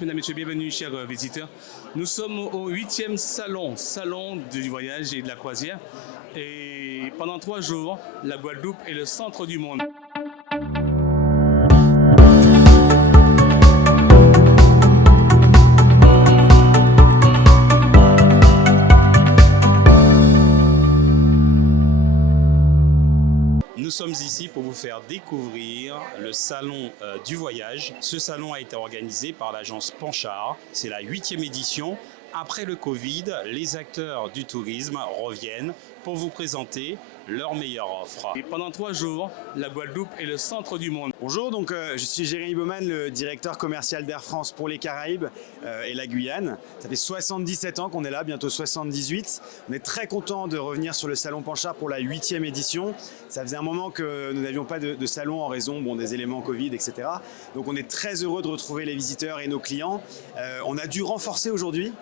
Mesdames et messieurs, bienvenue chers visiteurs. Nous sommes au 8e salon du voyage et de la croisière. Et pendant 3 jours, la Guadeloupe est le centre du monde. Nous sommes ici pour vous faire découvrir le salon du voyage. Ce salon a été organisé par l'agence Panchard. C'est la 8e édition. Après le Covid, les acteurs du tourisme reviennent pour vous présenter leurs meilleures offres. Et pendant 3 jours, la Guadeloupe est le centre du monde. Bonjour, je suis Jérémy Baumann, le directeur commercial d'Air France pour les Caraïbes et la Guyane. Ça fait 77 ans qu'on est là, bientôt 78. On est très content de revenir sur le salon Panchard pour la 8e édition. Ça faisait un moment que nous n'avions pas de salon en raison des éléments Covid, etc. Donc on est très heureux de retrouver les visiteurs et nos clients. On a dû renforcer aujourd'hui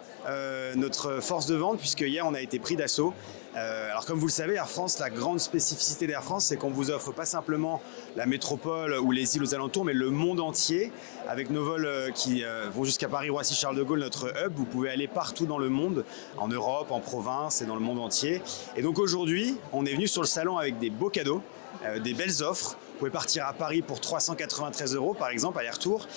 notre force de vente puisque hier on a été pris d'assaut. Alors comme vous le savez, Air France, la grande spécificité d'Air France, c'est qu'on vous offre pas simplement la métropole ou les îles aux alentours, mais le monde entier. Avec nos vols qui vont jusqu'à Paris, Roissy, Charles de Gaulle, notre hub, vous pouvez aller partout dans le monde, en Europe, en province et dans le monde entier. Et donc aujourd'hui, on est venu sur le salon avec des beaux cadeaux, des belles offres. Vous pouvez partir à Paris pour 393 € par exemple, aller-retour,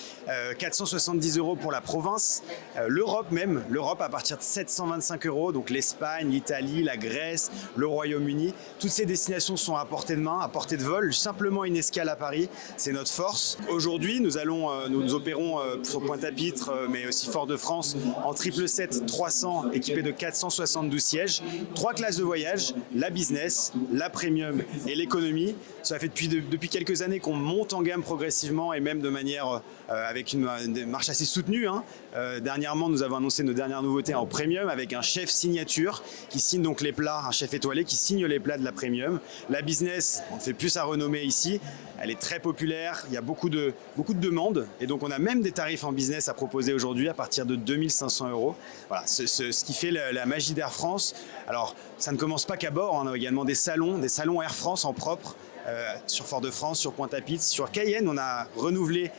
470 € pour la province, l'Europe même, l'Europe à partir de 725 €, donc l'Espagne, l'Italie, la Grèce, le Royaume-Uni. Toutes ces destinations sont à portée de main, à portée de vol, simplement une escale à Paris, c'est notre force. Aujourd'hui, nous opérons sur Pointe-à-Pitre, mais aussi Fort-de-France, en 777-300 équipés de 472 sièges, 3 classes de voyage, la business, la premium et l'économie. Ça fait depuis quelques années qu'on monte en gamme progressivement et même de manière avec une marche assez soutenue. Dernièrement, nous avons annoncé nos dernières nouveautés en premium avec un chef signature qui signe donc les plats, un chef étoilé qui signe les plats de la premium. La business, on ne fait plus sa renommée ici. Elle est très populaire, il y a beaucoup de demandes et donc on a même des tarifs en business à proposer aujourd'hui à partir de 2500 €. Voilà, ce qui fait la magie d'Air France. Alors, ça ne commence pas qu'à bord, on a également des salons Air France en propre. Sur Fort-de-France, sur Pointe-à-Pitre, sur Cayenne, on a rénové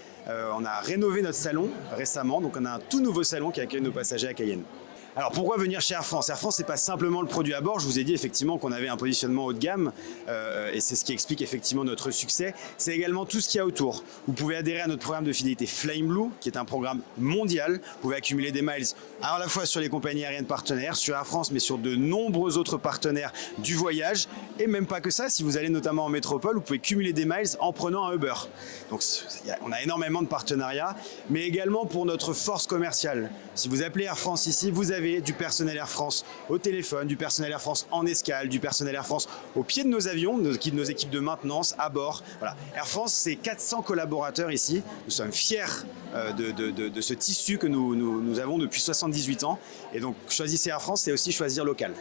notre salon récemment, donc on a un tout nouveau salon qui accueille nos passagers à Cayenne. Alors pourquoi venir chez Air France? Air France, c'est pas simplement le produit à bord. Je vous ai dit effectivement qu'on avait un positionnement haut de gamme et c'est ce qui explique effectivement notre succès. C'est également tout ce qu'il y a autour. Vous pouvez adhérer à notre programme de fidélité Flame Blue, qui est un programme mondial. Vous pouvez accumuler des miles à la fois sur les compagnies aériennes partenaires, sur Air France, mais sur de nombreux autres partenaires du voyage. Et même pas que ça, si vous allez notamment en métropole, vous pouvez cumuler des miles en prenant un Uber. Donc on a énormément de partenariats, mais également pour notre force commerciale. Si vous appelez Air France ici, vous avez du personnel Air France au téléphone, du personnel Air France en escale, du personnel Air France au pied de nos avions, nos équipes de maintenance à bord. Voilà. Air France, c'est 400 collaborateurs ici. Nous sommes fiers de ce tissu que nous avons depuis 78 ans. Et donc, choisissez Air France, c'est aussi choisir local.